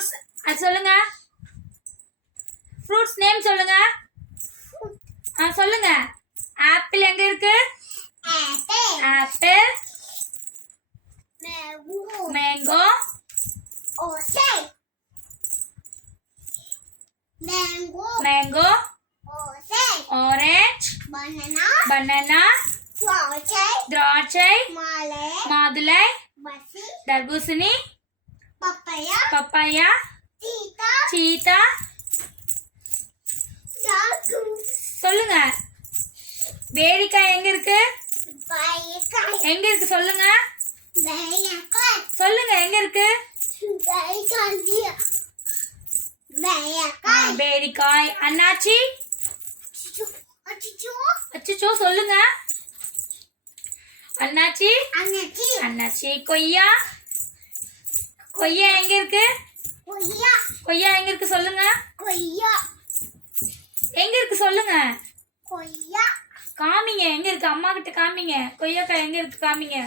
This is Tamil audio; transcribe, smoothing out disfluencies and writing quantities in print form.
ஃப்ரூட்ஸ் அது சொல்லுங்க. ஃப்ரூட்ஸ் நேம் சொல்லுங்க. சொல்லுங்க. ஆப்பிள் எங்க இருக்கு? Apple. Mango. Mango. Orange. Banana. திராட்சை. மாதுளை. தர்பூசணி. பப்பாயா. சீதா. சொல்லுங்க. பேரிக்காய் எங்க இருக்கு? எங்க இருக்கு சொல்லுங்க. சொல்லுங்க எங்க இருக்கு? பேரிக்காய். அண்ணாச்சி. அச்சோ சொல்லுங்க. அண்ணாச்சி. அண்ணாச்சி. கொய்யா. கொய்யா எங்க இருக்கு? கொய்யா எங்க இருக்கு சொல்லுங்க. எங்க இருக்கு சொல்லுங்க. காமிங்க எங்க இருக்கு? அம்மா கிட்ட காமிங்க. கொய்யாக்காய் எங்க இருக்கு காமிங்க.